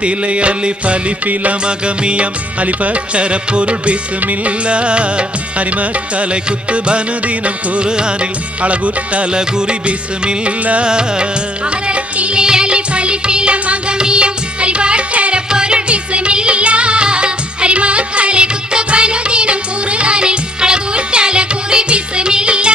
മഹദത്തിലെ അലിഫ് അലിഫിലമഗമിയം അലിഫക്ഷര പൊരുൾ ബിസ്മില്ല അരിമക്കലെ കുത്തുബനുദിനം ഖുർആനിൽ അളകുറ്റലകുറി ബിസ്മില്ല മഹദത്തിലെ അലിഫ് അലിഫിലമഗമിയം അലിഫക്ഷര പൊരുൾ ബിസ്മില്ല അരിമക്കലെ കുത്തുബനുദിനം ഖുർആനിൽ അളകുറ്റലകുറി ബിസ്മില്ല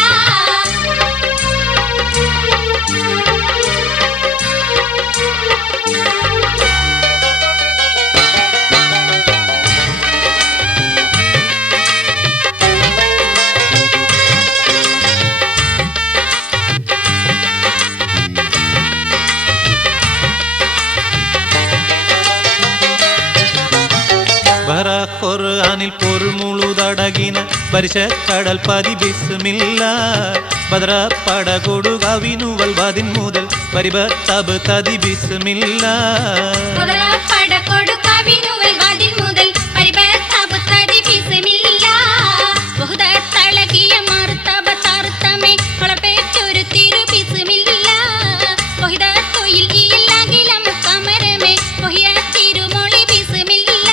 ഖുർആനിൽ പൊരുൾ മുഴുതടകിന പരിശക്കടൽ പതി ബിസ്മില്ല ബദ്ര പടകൊടു കവിനുവൽ വതിൻ മുതൽ പരിബത്തബ് തതി ബിസ്മില്ല ബദ്ര പടകൊടു കവിനുവൽ വതിൻ മുതൽ പരിബത്തബ് തതി ബിസ്മില്ല ബഹുദ തളകിയ മർതബ തർത്തമേ വളപേറ്റൊരു തിരു ബിസ്മില്ല ബഹുദ തൊയിൽ ഇല്ലകിലം കമരമേ ബഹുയ തിരുമൊളി ബിസ്മില്ല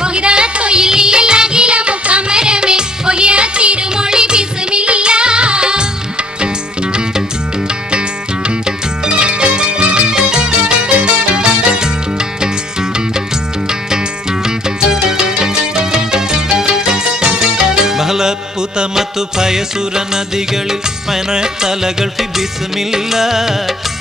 ബഹുദ തൊയിൽ ഇല്ലകിലം കമരമേ ബഹുയ തിരുമൊളി ബിസ്മില്ല മഹലപ്പുതമത്തു ഭയസുര നദികളിൽ പനത്തലകൾ ഫി ബിസ്മില്ല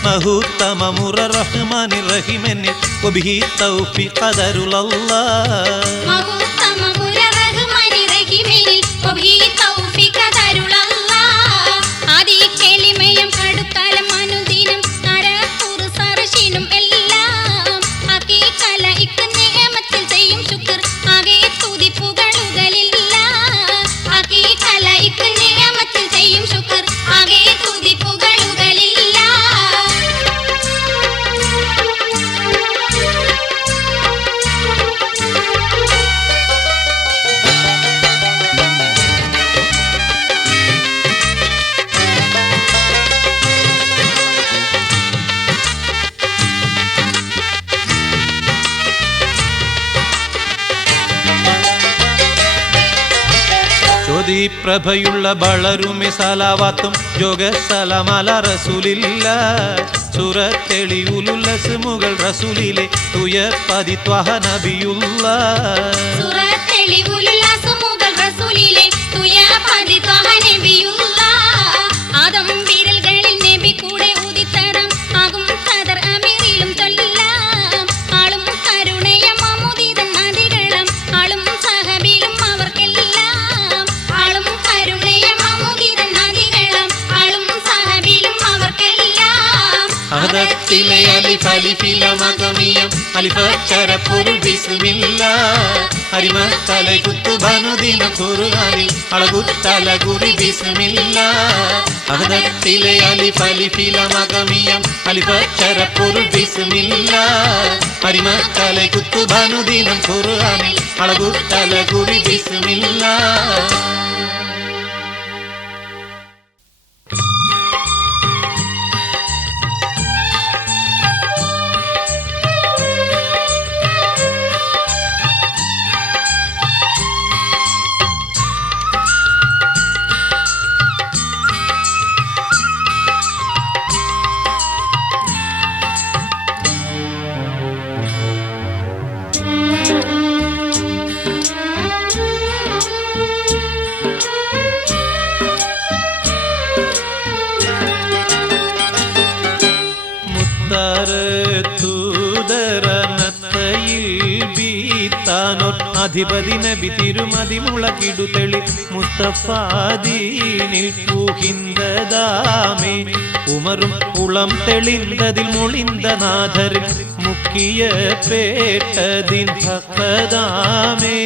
മഹൂത്തമമുറ റഹ്മാനിർ റഹീമെന്നിൽ വബിഹി തൗഫീഖ് ഖദറുലല്ലാഹ് മഹൂത്തമമുറ റഹ്മാനിർ റഹീമെന്നിൽ വബിഹി തൗഫീഖ് ഖദറുലല്ലാഹ് ആദി കലിമയം കടുക്കാലം അനുദിനം നരകുർ സർശിനും എല്ലാം ഹഖീഖല ഇക്ക് നിഅമത്തിൽ ചെയ്യും ശുക്ർ ആകെ തുതിപ്പുകളുകളില്ല ഹഖീഖല ഇക്ക് നിഅമത്തിൽ ചെയ്യും ശുക്ർ ആകെ തുതിപ്പുകളുകളില്ല പ്രഭയുള്ള വളരുമെ സലാവാത്തും യോഗ സലാമല റസൂലില്ല സൂറത്തെളിയുലുള്ള സ്മുകൾ റസൂലിലെ തുയ പതിത്വഹ നബിയുള്ള സൂറത്തെളിയുലുള്ള സ്മുകൾ റസൂലിലെ തുയ പതിത്വഹ നബിയുള്ള ആദം വിരൽകളിൽ നബി കൂടെ ഉദിത്തരം ആകും ഖദർ അമീറിലും ചൊല്ലാം ആളും കരുണയം അമുദിതൻ നദികളം ആളും സഹബിലും അവർക്കെല്ലാം ആളും കരുണയം അമുദിതൻ നദികളം ആളും സഹബിലും അവർക്കെല്ലാം മഹദത്തിലെ അലിഫ് അലിഫിലമഗമിയം അലിഫക്ഷര പൊരുൾ ബിസ്മില്ല അരിമക്കലെ കുത്തുബനുദിനം ഖുർആനിൽ അളകുറ്റലകുറി ബിസ്മില്ല മഹദത്തിലെ അലിഫ് അലിഫിലമഗമിയം അലിഫക്ഷര പൊരുൾ ബിസ്മില്ല അരിമക്കലെ കുത്തുബനുദിനം ഖുർആനിൽ അളകുറ്റലകുറി ബിസ്മില്ല അധിപതി നബി തിരുമതി മുളകിടുതെളി മുസ്തഫാദീനിൽ പൂഹിന്തദാമേ ഉമറും ഉളം തെളിന്തതിൽ മൊളിന്ത നാഥരിൽ മുക്കിയ പേട്ടതിൻ ഭക്തദാമേ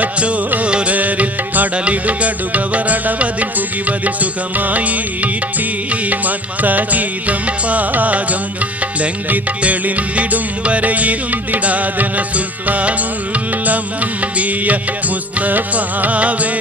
സുത്താരദീനകത്തെത്തിടാച്ചോരരിൽ അടലിടുകടുകവർ അടവതിൽ പുകിവതിൽ സുഖമായി സഗീതം പാകം ലംഘിത്തെളിന്തിടും വരെ ഇരുന്തിടാതെന സുൽത്താനുല്ലംബിയ മുസ്തഫാവേ.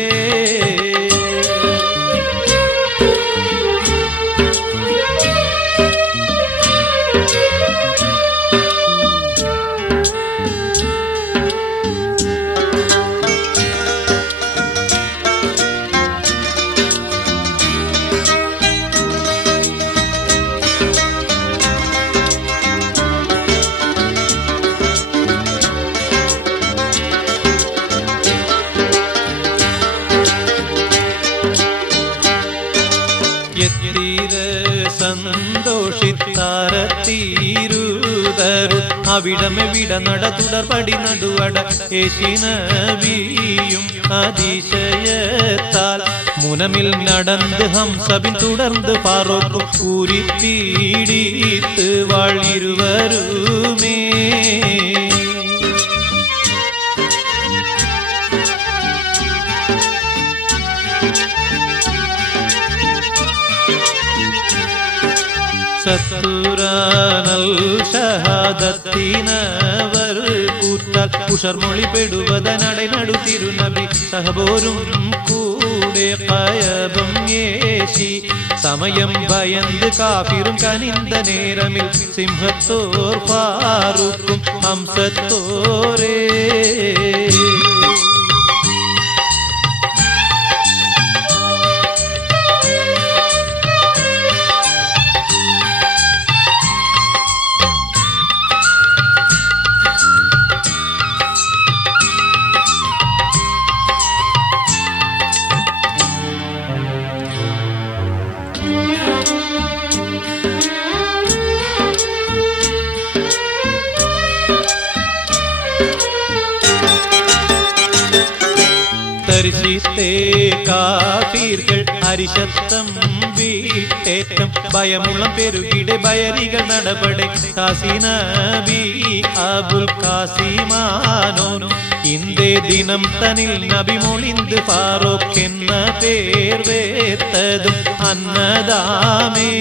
സന്തോഷിത്താരത്തീരുതരു അവിടമെവിട നട തുടർപടി നടുവട യേശിനബിയും അതിശയത്താൽ മുനമിൽ നടந்து ഹംസബിൻ തുടർന്ന് പാറോക്കും ഊരിപ്പീടിത്ത് വാഴിരുവരുമേ. സത്തുരാനൽ ഷഹാദത്തിനവർ കൂത്താൽ ഉഷർമൊഴി പെടുവതനടை നടു തിരുനബി സഹബോരും കൂടെ കയബം ഏശി സമയം ഭയന്ന് കാഫിറും കനിന്ത നേരമിൽ സിംഹത്തോർ ഫാറൂഖും ഹംസത്തോരേ. കാഫീർകൾ അരിശത്തം വീട്ടേറ്റം ഭയമുള്ളം പെരുകിടെ ബയരികൾ നടപടെ കാസിനബി അബുൽ കാസിമാനോനും ഇന്ദേ ദിനം തനിൽ നബി മൊളിന്ത് ഫാറൂഖ് എന്ന പേർ വേത്തതും അന്നദാമേ.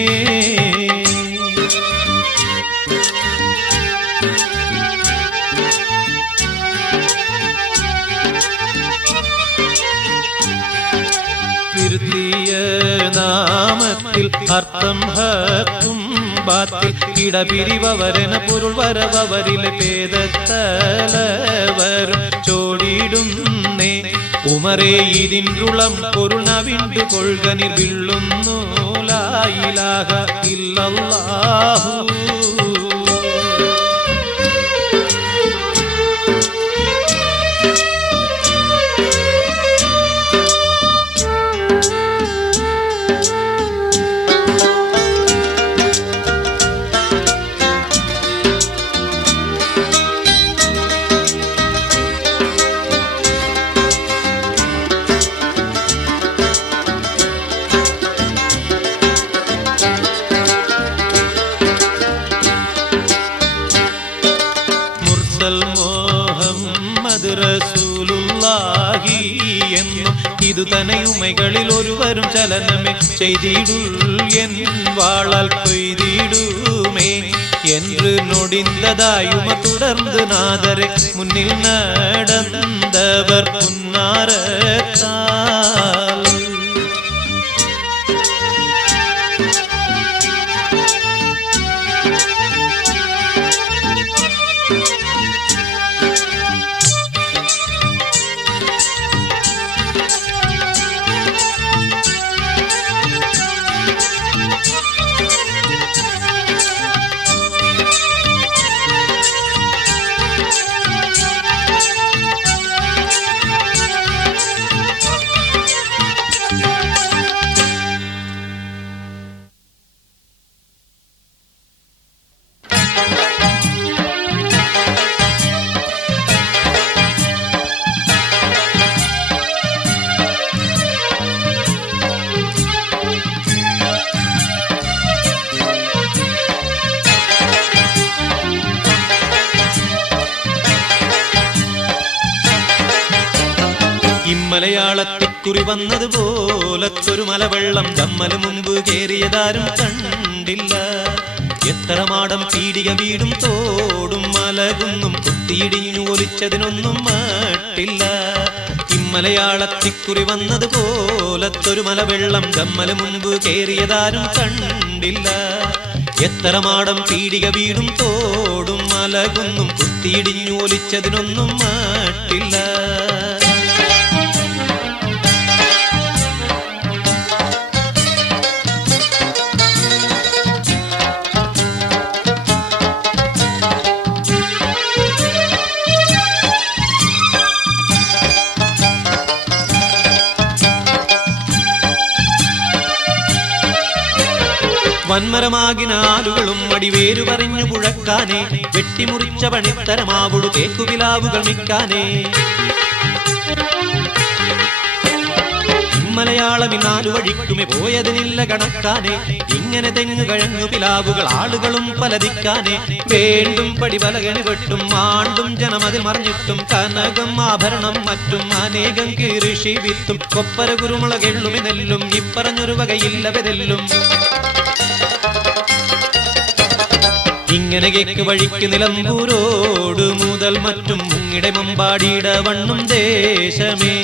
നാമത്തിൽ അർത്ഥം ഹക്കും ബാത്തിൽ ഇടപിരിവരന പൊരുൾ വരവരിലെ പേദത്തലവരും ചോടിടുന്നേ. ഉമരേ ഇതിൻറുളം പൊരുൾ നവിണ്ടു കൊൾകനിൽ വിള്ളുന്നു ലാ ഇലാഹ ഇല്ലല്ലാഹു. ഇതു തനയുമകളിൽ ഒരുവരും ചലനമേ ചെയ്തിടുൾ എൻ വാളാൽ കൊയ്തിടുമേ என்று நொடிந்ததாயும തുടർന്ന് നാദരെ മുന്നിൽ നടന്നവർ പുന്നാരത്താൽ. മലയാളത്തിക്കുറി വന്നതുപോലത്തൊരു മലവെള്ളം ജമ്മല് മുമ്പ് കേറിയതാരും കണ്ടില്ല. എത്ര മാടം പീടിക വീടും തോടും മലകുന്നും കുത്തിയിടിഞ്ഞു ഒലിച്ചതിനൊന്നും മട്ടില്ല. ഇമ്മലയാളത്തിക്കുറി വന്നതുപോലത്തൊരു മലവെള്ളം ഗമ്മല് മുൻപ് കേറിയതാരും കണ്ടില്ല. എത്ര മാടം പീടിക വീടും തോടും മലകുന്നും കുത്തിയിടിഞ്ഞു ഒലിച്ചതിനൊന്നും മട്ടില്ല. വന്മരമാകിനാലുകളും അടിവേരു പറഞ്ഞു പുഴക്കാനേ, വെട്ടിമുറിച്ച പണിത്തരമാവുടു തേക്കുവിലാവുകൾ മിക്കാനേ. മലയാളമിനാലു വഴിക്കുമേ പോയതിനില്ല കണക്കാനേ, ഇങ്ങനെ തെങ്ങ് കഴങ്ങു പിലാവുകൾ ആളുകളും പലതിക്കാനേ. വേണ്ടും പടി പലകണി വെട്ടും ആണ്ടും ജനമതിൽ മറിഞ്ഞിട്ടും കനകം ആഭരണം മറ്റും അനേകം കീറിഷി വിത്തും കൊപ്പര കുരുമുളകെള്ളുമി നെല്ലും ഇപ്പറഞ്ഞൊരു വകയില്ല വെതെല്ലും. ഇങ്ങനെ കേക്ക് വഴിക്ക് നിലമ്പൂരോട് മുതൽ മറ്റും മുങ്ങിടെ മമ്പാടിയുടെ വണ്ണും ദേശമേ.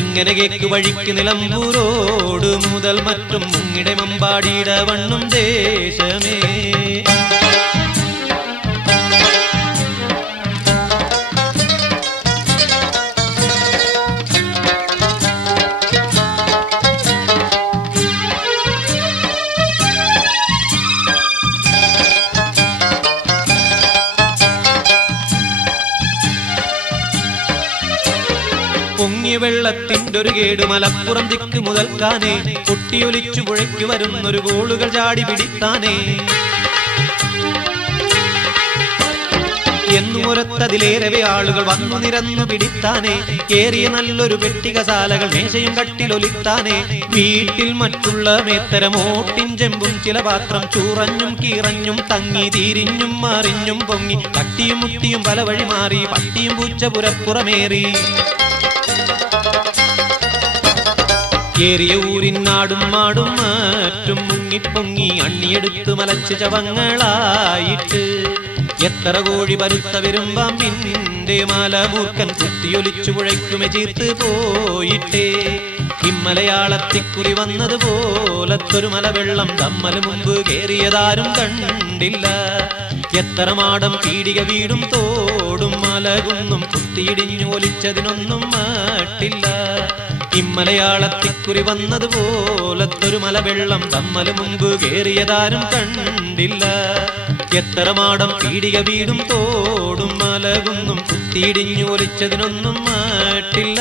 ഇങ്ങനെ കേക്ക് വഴിക്ക് നിലമ്പൂരോട് മുതൽ മറ്റും മുങ്ങിടെ മമ്പാടിയുടെ വണ്ണും ദേശമേ. പൊങ്ങിയ വെള്ളത്തിൻ്റെ ഒരു കേട് മലപ്പുറം ദിക്ക് മുതൽക്കാനേ, പൊട്ടിയൊലിച്ചു പുഴയ്ക്കു വരുന്നൊരു ഗോളുകൾ ചാടി പിടിത്താനേ. എന്നുമൊരത്തതിലേറെ ആളുകൾ വന്നു നിരന്നു പിടിത്താനേ. കേറിയ നല്ലൊരു പെട്ടികസാലകൾ മേശയും കട്ടിലൊലിത്താനേ. വീട്ടിൽ മറ്റുള്ള മേത്തരമോട്ടിൻ ചെമ്പും ചില പാത്രം ചൂറഞ്ഞും കീറഞ്ഞും തങ്ങി തിരിഞ്ഞും മറിഞ്ഞും പൊങ്ങി തട്ടിയും മുട്ടിയും പല വഴി മാറി പട്ടിയും പൂച്ച പുരപ്പുറമേറി. ഏറിയ ഊരിനാടും മാടും മറ്റും മുങ്ങിപ്പൊങ്ങി അണ്ണിയെടുത്തു മലച്ച് ചവങ്ങളായിട്ട്. എത്ര കോഴി പരുത്ത വരുമ്പാം പിന്നിന്റെ മലമൂർക്കൻ കുത്തിയൊലിച്ചു പുഴയ്ക്കുമെ ചീർത്ത് പോയിട്ടേ. ഇമ്മലയാളത്തിക്കുറി വന്നതുപോലത്തൊരു മലവെള്ളം തമ്മല് മുമ്പ് കേറിയതാരും കണ്ടില്ല. എത്ര മാടം പീടിക വീടും തോടും മലകുന്നും കുത്തിയിടിഞ്ഞു ഒലിച്ചതിനൊന്നും മട്ടില്ല. ഇമ്മലയാളത്തിക്കുറി വന്നതുപോലത്തൊരു മലവെള്ളം തമ്മല് മുമ്പ് കേറിയതാരും കണ്ടില്ല. എത്ര മാടം പീടിക വീടും തോടും മലകുന്നും കുത്തിയിടിഞ്ഞു ഒലിച്ചതിനൊന്നും മട്ടില്ല.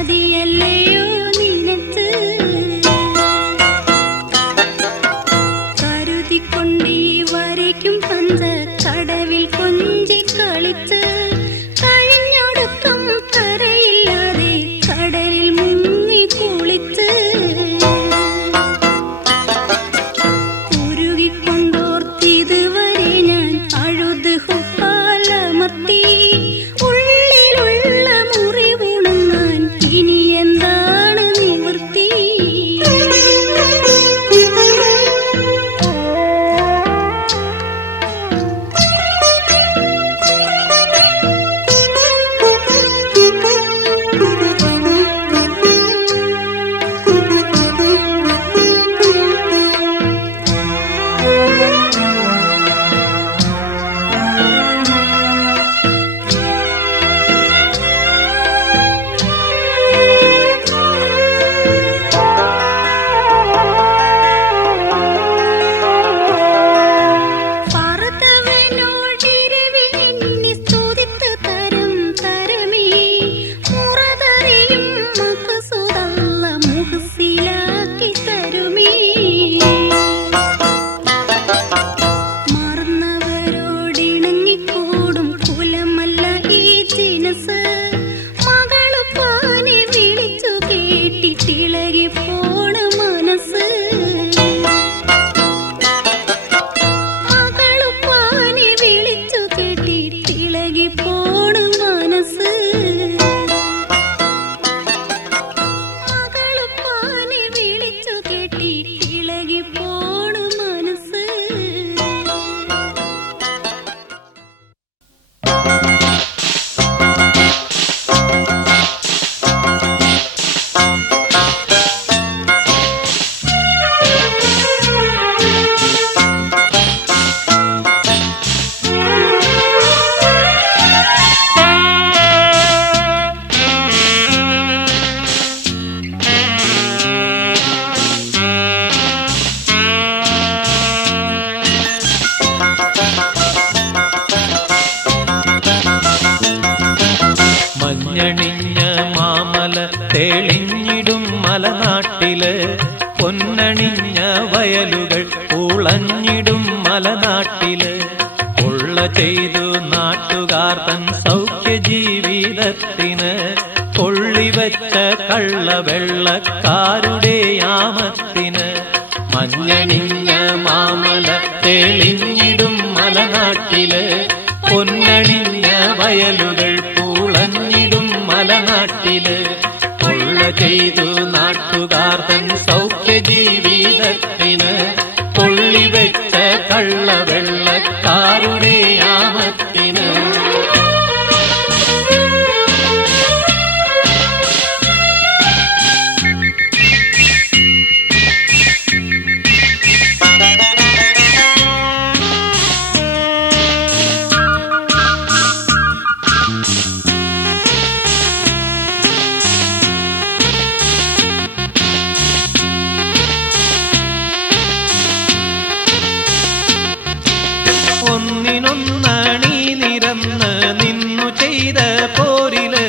ചതിയല്ലയോ നിനക്ക് കരുതിക്കൊണ്ടീ വരയ്ക്കും പഞ്ച കടവിൽ കൊഞ്ചി കളിച്ച് കഴിഞ്ഞൊടുക്കം കരയില്ലാതെ കടലിൽ മുങ്ങി കുളിച്ച് ഉരുകിക്കൊണ്ടോർത്തിതുവരെ ഞാൻ അഴുത് ഹുപ്പാലമർത്തി ഉള്ളിലുള്ള മുറിവുണങ്ങാൻ ഇനി എന്താണ് നിവൃത്തി പാർത്തവനോടിരവിലെണ്ണി സ്തുതിത്ത് തരം തരമേ മുറതറിയും മഖ്സൂദല്ല മുഹ്സിലാക്കി തരുമേ മറന്നവരോടിണങ്ങിക്കൂടും കുലമല്ല ഈ ജിനസ് മകളുപ്പാനെ വിളിച്ചു കേട്ടിട്ടിളകി പോണ മനസ്സ് മകളുപ്പാനെ വിളിച്ചു കേട്ടിട്ടിളകി പോണ മനസ്സ് മകളുപ്പാനെ വിളിച്ചു കേട്ടിട്ടിളകി പോണ മനസ്സ് മഞ്ഞണിഞ്ഞ മാമല തെളിഞ്ഞിടും മലനാട്ടില് പൊന്നണിഞ്ഞ വയലുകൾ പൂളഞ്ഞിടും മലനാട്ടില് കൊള്ള ചെയ്തു നാട്ടുകാർ തൻ സൗഖ്യ ജീവിതത്തിന് കൊള്ളിവെച്ച കള്ളവെള്ളക്കാരുടെ യാമത്തിന് മഞ്ഞണിഞ്ഞ മാമല തെളിഞ്ഞിടും മലനാട്ടില് പൊന്നണിഞ്ഞ വയലുകൾ പൂളഞ്ഞിടും മലനാട്ടില് കൊള്ള ചെയ്തു നാട്ടുകാർ തൻ സൗഖ്യ ജീവിതത്തിന് കൊള്ളിവെച്ച കള്ളവെള്ളക്കാരുടെ യാമത്തിന് ഒന്നിനൊന്നണി നിരന്ന് നിന്നു ചെയ്ത പോരില്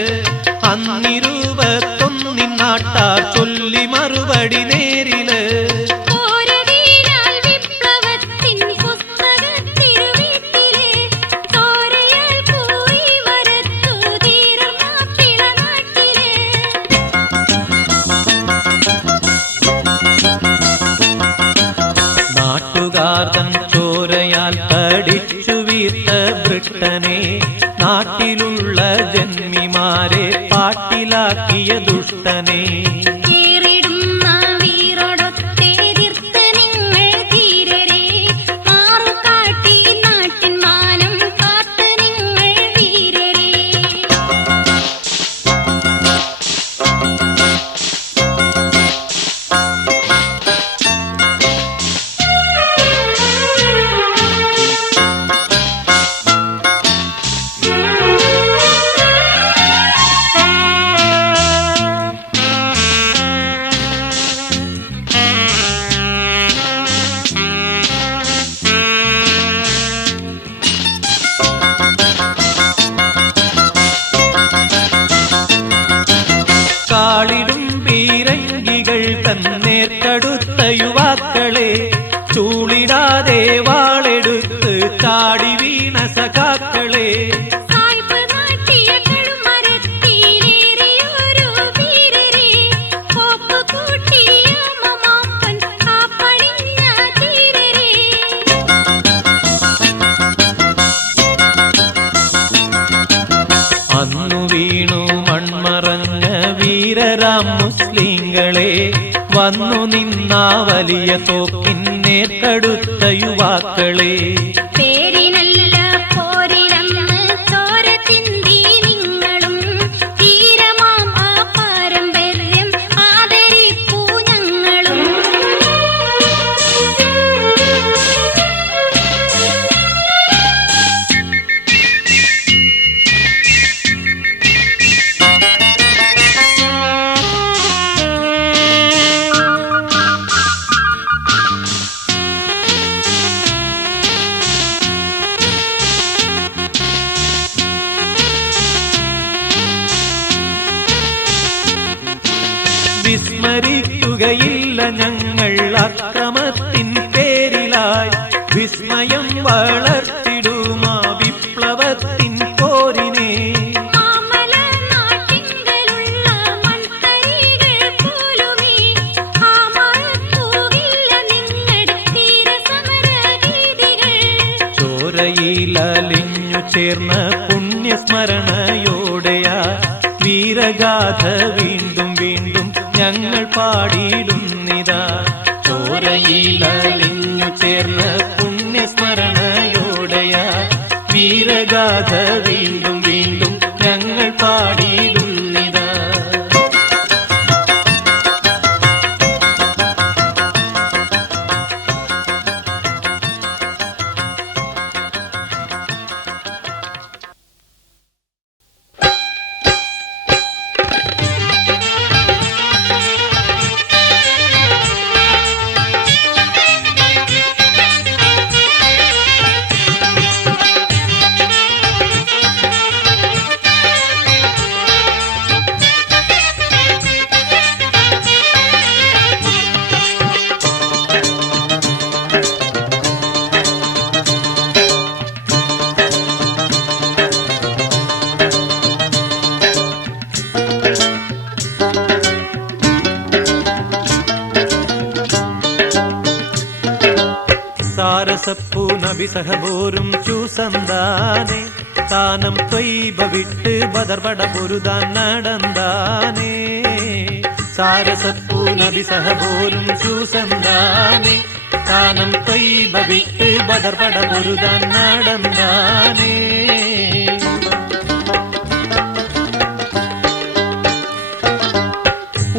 അന്നിരുപത്തൊന്നിൻ നാട്ടാർ ചൊല്ലി മറുപടി നേരില് പോരടിയാൽ വിപ്ലവത്തിൻ പുസ്തകത്തിരുവീട്ടിലെ തോരയാൽ പോയി വരത്തു തീരം മാപ്പിള നാട്ടിലെ നാട്ടുകാർ തൻ ചോരയാൽ തടിച്ചു വീർത്ത ബ്രിട്ടനെ നാട്ടിലുള്ള ജന്മിമാരെ പാട്ടിലാക്കിയ ദുഷ്ടനെ ഏറിടുന്ന വീറോടൊത്തെതിർത്ത് നിങ്ങൾ ധീരരെ മാറുകാട്ടി നാട്ടിൻ മാനം കാത്ത് നിങ്ങൾ വീരരെ നേർക്കടുത്ത യുവാക്കളെ ചൂളിടാതെ വാളെടുത്ത് ചാടി വീണ സഖാക്കളെ സായിപ്പ് നാട്ടിയ കഴുമരത്തിലേറിയൊരു വീരരെ കോപ്പ് കൂട്ടിയ മാപ്പൻ കാപ്പണിഞ്ഞ ധീരരെ അന്നു വീണു മൺമറഞ്ഞ വീരരാം മുസ്ലിങ്ങളെ വന്നു നിന്ന വലിയ തോക്കിൻ നേർക്കടുത്ത യുവാക്കളെ പേരിനല്ല പോരിലന്ന് ചോര ചിന്തി നിങ്ങളും ധീരമാം ആ പാരമ്പര്യം ആദരിപ്പൂ ഞങ്ങളും വിസ്മരിക്കുകയില്ല ഞങ്ങൾ അക്രമത്തിൻ പേരിലായി വിസ്മയം വളർത്തിടുമാ വിപ്ലവത്തിൻ പോരിനെ മാമല നാട്ടിങ്കലുള്ള മൺതരികൾ പോലുമേ ആ മറത്തൂകില്ല നിങ്ങളുടെ ധീരസമരഗീതികൾ ചോരയിലലിഞ്ഞു ചേർന്ന പുണ്യസ്മരണയോടെയാ വീരഗാഥ വീണ്ടും വീണ്ടും ഞങ്ങൾ പാടിയിടുന്നിതാ ചോരയിലലിഞ്ഞു ചേർന്ന പുണ്യസ്മരണയോടെയാ വീരഗാഥ വീണ്ടും വീണ്ടും ഞങ്ങൾ പാടിയിടുന്നിതാ സാരസപ്പൂ നബി സഹബോരും ചൂസന്താനെ താനം ത്വയ്ബ വിട്ട് ബദർപട പൊരുതാൻ നടന്താനേ സാരസപ്പൂ നബി സഹബോരും ചൂസന്താനെ താനം ത്വയ്ബ വിട്ട് ബദർപട പൊരുതാൻ നടന്താനേ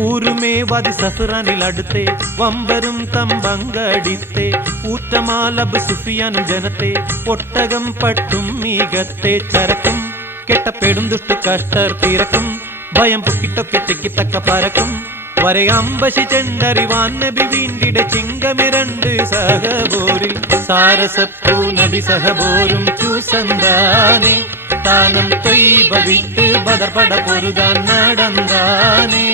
ൂരുമേവാതി സഫ്രാനിൽ അടുത്തെ വമ്പരും തമ്പങ്കടിത്തെ ഊറ്റമാലബ് സുഫിയാനും ജനത്തെ ഒട്ടകം പട്ടും മീകത്തെ ചരക്കും കെട്ടപ്പെടും ദുഷ്ടു കഷ്ടർ തിരക്കും ഭയം പൊക്കിട്ടൊക്കെ തെക്കിത്തക്ക പരക്കും വരെ അമ്പശി ചെണ്ടറിവാൻ നബി വീണ്ടിടെ ചിങ്കമിരണ്ട് സഹബോരിൽ സാരസപ്പൂ നബി സഹബോരും ചൂസന്താനെ താനം ത്വയ്ബ വിട്ട് ബദർപട പൊരുതാൻ നടന്താനേ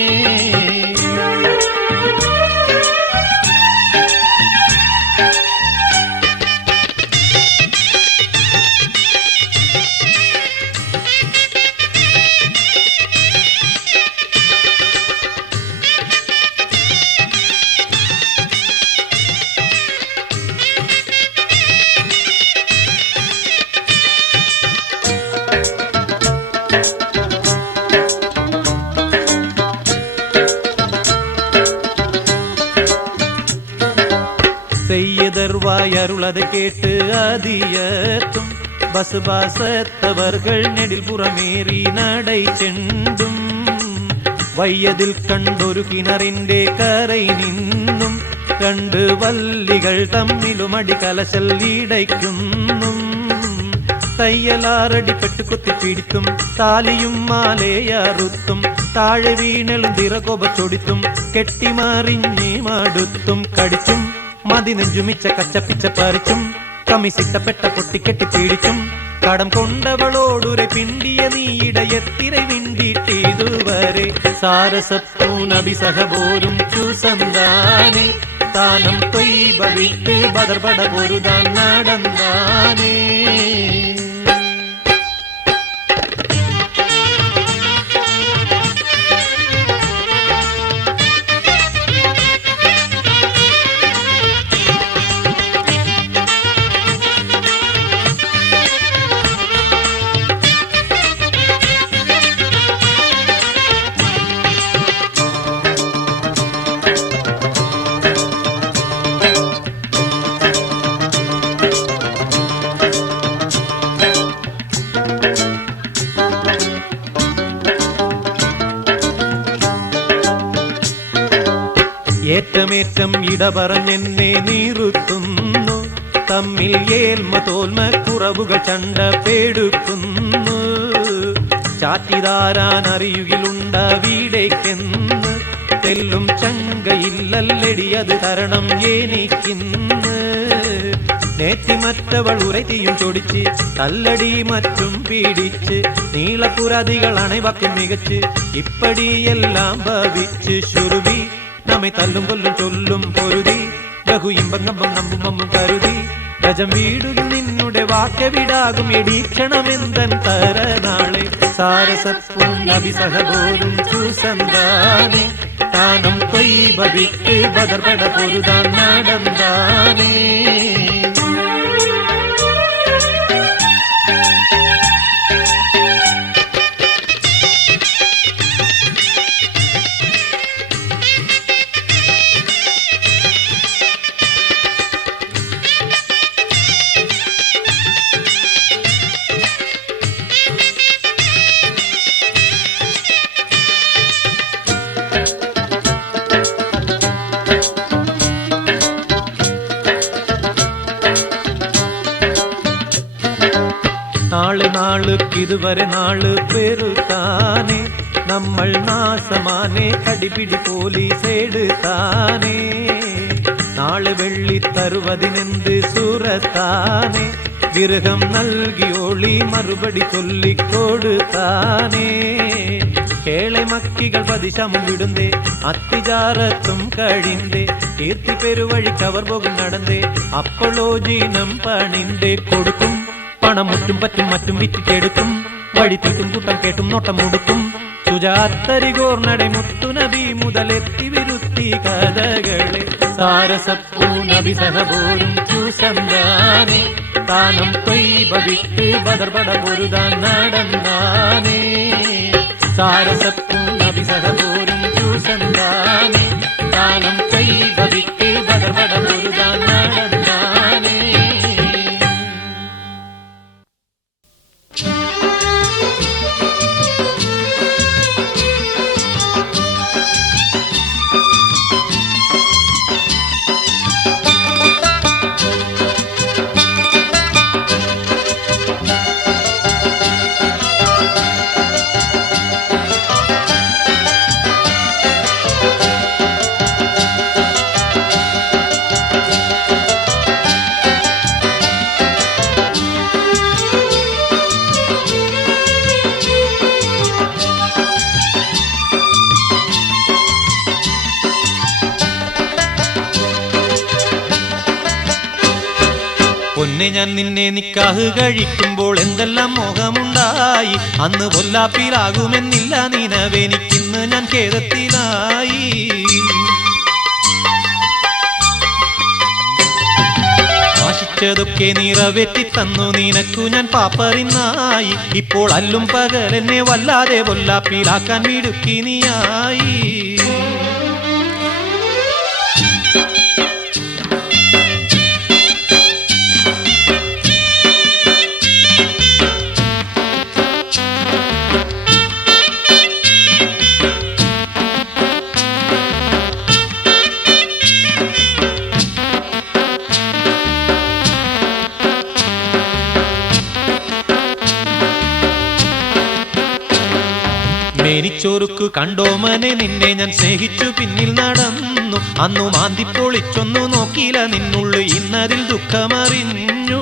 செய்யதர்வாயருளது கேட்டு அதியத்தும் பசுபாசத்தவர்கள் நெடில் புறமேறி நடை ചെണ്ടും വയ്യതിൽ കണ്ടൊരു കിണറിന്റെ കരൈ നിന്നും രണ്ട് വല്ലികൾ തമ്മിലുമടി കലശൽ ഇടയ്ക്കുന്നു തയ്യലാറടി പെട്ടുകൊത്തി പിടിത്തും താലിയും മാലയറുത്തും താഴെ വീണലും തിറകൊപച്ചൊടിത്തും കെട്ടിമാറിഞ്ഞി മടുത്തും കടിച്ചും മതി നെഞ്ചുമിച്ച കച്ചപ്പിച്ച പറിച്ചും കമിസിട്ടപ്പെട്ട പൊട്ടിക്കെട്ടി പീഡിച്ചും കടം കൊണ്ടവളോടുരെ പിണ്ടിയ നീയിടയത്തിരെ വിണ്ടിട്ടിതുവരെ സാരസപ്പൂനഭിസഹപോരും ചൂസന്താനെ താനം തൊയ്ബ വിട്ട് ബദർപട പൊരുതാൻ നടന്നാനേ ഏറ്റമേറ്റം ഇടപറഞ്ഞെന്നെ നീറുത്തുന്നു തമ്മിൽ ഏൽമ തോൽമ കുറവുകൾ ചണ്ട പേടുക്കുന്നു ചാറ്റിതാരാൻ അറിയുകിലുണ്ട വീടേക്കെന്ന് തെല്ലും ചങ്കയില്ലല്ലടി അത് തരണം എനിക്കിന്ന് നേറ്റിമറ്റവൾ ഉരത്തിയും ചൊടിച്ച് കല്ലടി മറ്റും പീഡിച്ച് നീളപ്പുരാതികൾ അണൈവാക്കും മികച്ച് ഇപ്പടിയെല്ലാം ഭവിച്ച് ശുരുവി നമ്മെ തല്ലും കൊല്ലും ചൊല്ലും പൊരുതി ബഹു ഇമ്പം നമ്പം നമ്പും അമ്മും കരുതി ഗജം വീടും നിന്നുടെ വാക്യവിടാകും എടീക്ഷണമെന്തൻ തരനാളെ സാരസപ്പൂനഭിസഹപോരും ചൂസന്താനെ താനം തൊയ്ബ വിട്ട് ബദർപട പൊരുതാൻ നടന്നാനേ നാളുക്കിതുവരെ നാള് പെരുത്താനേ നമ്മൾ നാസമാനെ കടിപിടി പോലീസെടുത്താനേ നാള് വെള്ളി തരുവതിനെന്ത് സൂറത്താനേ ഗൃഹം നൽകിയോളി മറുപടി ചൊല്ലിക്കൊടുത്താനേ കേളെ മക്കികൾ പതിശമം വിടുന്നേ അത്തിജാറത്തും കഴിന്തേ കീർത്തി പെരുവഴിക്കവർ പോകും നടന്നേ അപ്പോളോ ജീനം പണിന്തേ കൊടുക്കും പണം മുറ്റും പറ്റും മറ്റും വിറ്റിട്ടെടുക്കും വഴി തീട്ടും കൂട്ടം കേട്ടും നോട്ടം മുടുക്കും സുജാത്തരികോർണടെ മുത്തുനബി മുതലെത്തി വിരുത്തി കഥകളെ സാരസപ്പൂനഭിസഹപോരും ചൂസന്താനെ താനം തൊയ്ബ വിട്ട് ബദർപട പൊരുതാൻ നടന്നാനേ സാരസപ്പൂനഭിസഹപോരും ചൂസന്താനെ താനം തൊയ്ബ വിട്ട് ബദർപട പൊരുതാൻ നടന്നാനേ പൊന്നെ ഞാൻ നിന്നെ നിക്കാഹ് കഴിക്കുമ്പോൾ എന്തെല്ലാം മോഹമുണ്ടായി അന്ന് പൊല്ലാപ്പിലാകുമെന്നില്ല നിനവെനിക്കിന്ന് ഞാൻ ഖേദത്തിലായി ആശിച്ചതൊക്കെ നിറവേറ്റി തന്നു നിനക്കു ഞാൻ പാപ്പറിനായി ഇപ്പോൾ അല്ലും പകലെന്നെ വല്ലാതെ പൊല്ലാപ്പിലാക്കാൻ മിടുക്കിനിയായി മേനിച്ചോറുക്ക് കണ്ടോമനെ നിന്നെ ഞാൻ സ്നേഹിച്ചു പിന്നിൽ നടന്നു അന്നു മാന്തിപ്പൊളിച്ചൊന്നു നോക്കിയില്ല നിന്നുള്ളു ഇന്നതിൽ ദുഃഖമറിഞ്ഞു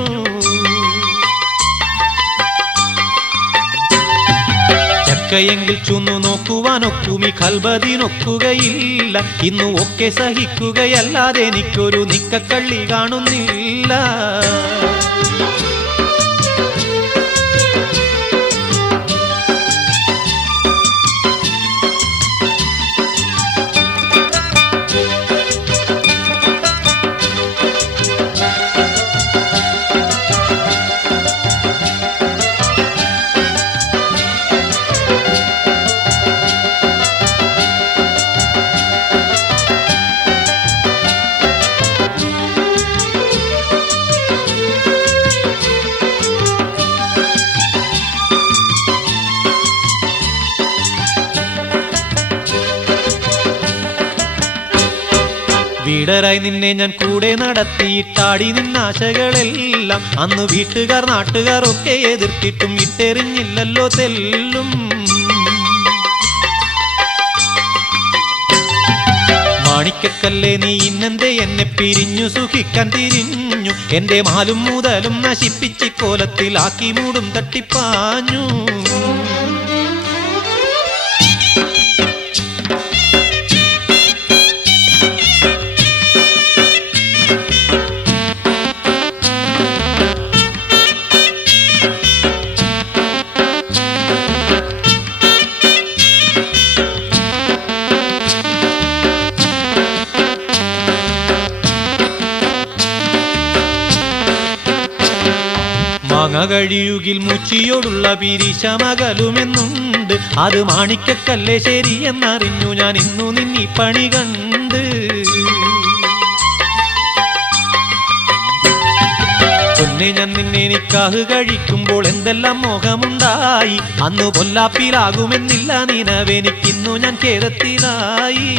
ഒക്കെയെങ്കിൽ ചുന്നു നോക്കുവാനൊക്കുമി കൽബതിനൊക്കുകയില്ല. ഇന്നു ഒക്കെ സഹിക്കുകയല്ലാതെ എനിക്കൊരു നിക്കക്കള്ളി കാണുന്നില്ല. വീടരായി നിന്നെ ഞാൻ കൂടെ നടത്തിയിട്ടാടി നിന്നാശകളെല്ലാം അന്ന് വീട്ടുകാർ നാട്ടുകാർ ഒക്കെ എതിർത്തിട്ടും ഇട്ടെറിഞ്ഞില്ലല്ലോ തെല്ലും. മാണിക്കക്കല്ലേ നീ ഇന്നെന്തേ എന്നെ പിരിഞ്ഞു സുഖിക്കാൻ തിരിഞ്ഞു. എന്റെ മാലും മുതലും നശിപ്പിച്ച് കോലത്തിലാക്കി മൂടും തട്ടിപ്പാഞ്ഞു. മാങ്ങ കഴിയുകിൽ മുച്ചിയോടുള്ള പിരിശമകലുമെന്നുണ്ട്. അത് മാണിക്കക്കല്ലേ ശരിയെന്നറിഞ്ഞു ഞാൻ ഇന്നു നിന്നീ പണി കണ്ട്. പൊന്നെ ഞാൻ നിന്നെ നിക്കാഹ് കഴിക്കുമ്പോൾ എന്തെല്ലാം മോഹമുണ്ടായി. അന്ന് പൊല്ലാപ്പിലാകുമെന്നില്ല നിനവെനിക്കിന്നു ഞാൻ ഖേദത്തിലായി.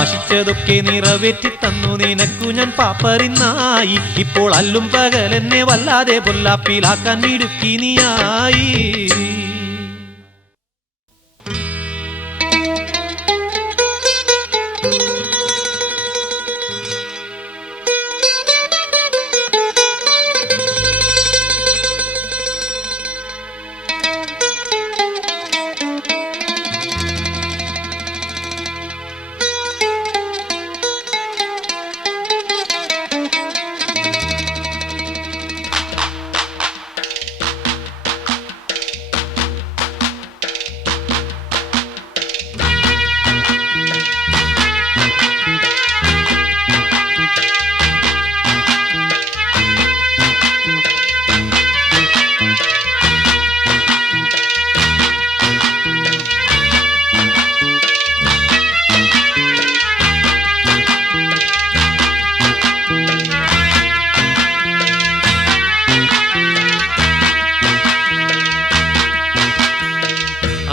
ആശിച്ചതൊക്കെ നിറവേറ്റി തന്നു നിനക്കു ഞാൻ പാപ്പറിന്നായി. ഇപ്പോൾ അല്ലും പകൽ എന്നെ വല്ലാതെ പൊല്ലാപ്പിലാക്കാൻ ഇടുക്കി നീയായി.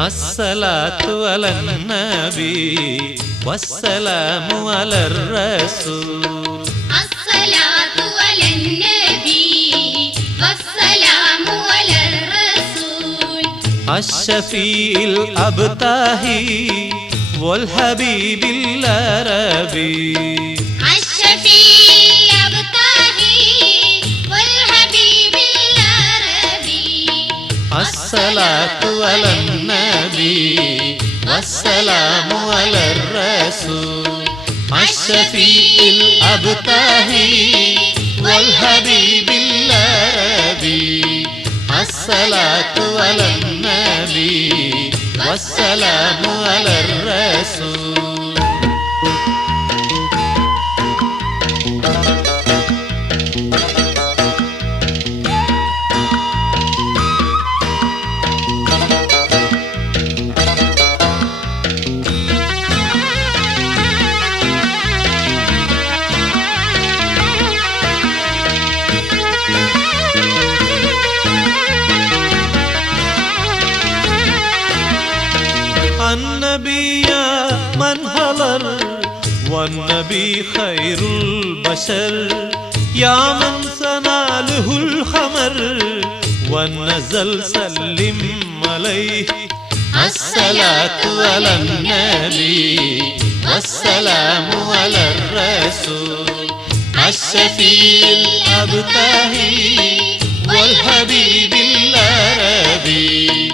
അസ്സലാത്തു അലൻ നബി വസ്സലാമു അലർ റസൂൽ. അസ്സലാത്തു അലൻ നബി വസ്സലാമു അലർ റസൂൽ. അശ്ശഫീൽ അബ്താഹി വൽ ഹബീബിൽ അറബി. അശ്ശഫീൽ അബ്താഹി വൽ ഹബീബിൽ അറബി. അസ്സലാത്തു അലൻ നബി വസ്സലാമു അലർ റസൂൽ. അശ്ശഫീൽ അബ്താഹി വൽ ഹബീബിൽ അറബി. അസ്സലാത്തു അലൻ നബി വസ്സലാമു അലർ റസൂൽ. النبي من هلر والنبي خير البشر يا من سناله الخمر والنزل سلم عليه. الصلاة على النبي والسلام على الرسول. الشفيع الأبتهي والحبيب العربي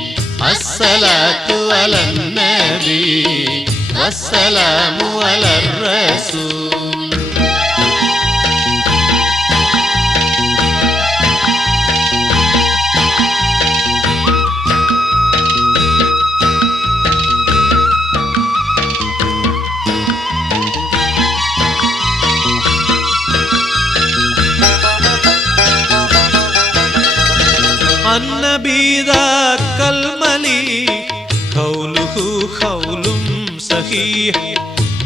الصلاة على النبي والسلام على الرسول النبي ذاك المليك قوله قول صحيح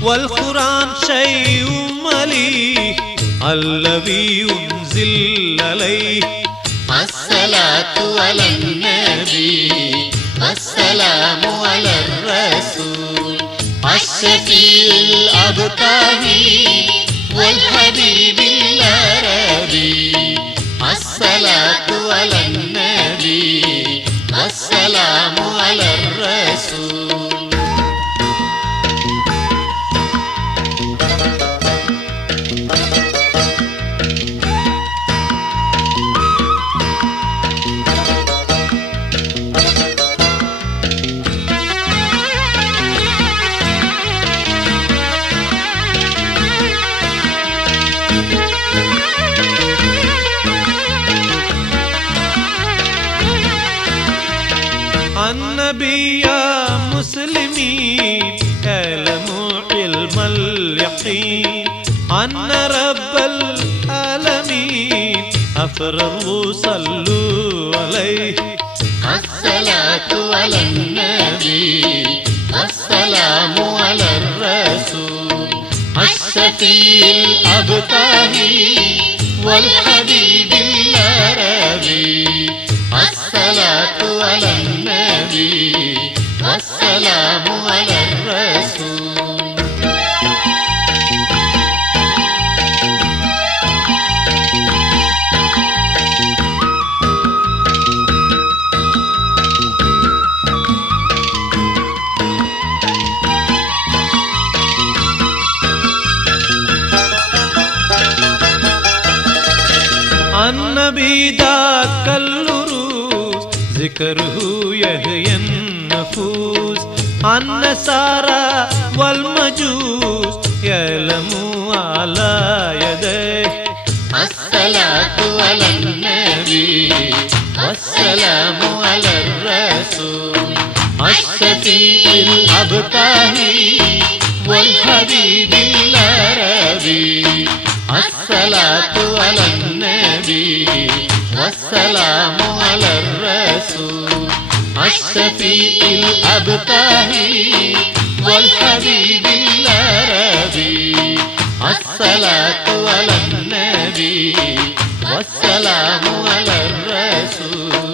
والقرآن شيء مليك الذي ينزل عليه الصلاة على النبي والسلام على الرسول الشفيع الأبتهي والحبيب العربي الصلاة على النبي والسلام على الرسول النبي يا مسلمين اعلموا علم اليقين أن رب العالمين أفرغ صلوا عليه الصلاة على النبي والسلام على الرسول الشفيع الأبتهي والحبيب العربي الصلاة على النبي والسلام على الرسول النبي ذاك العروس ذكره يحيي النفوس النصارى والمجوس يعلموا على يديه الصلاة على النبي والسلام على الرسول الشفيع الأبتهي والحبيب العربي الصلاة على النبي والسلام على الرسول الشفيع الأبتهي والحبيب العربي الصلاة على النبي والسلام على الرسول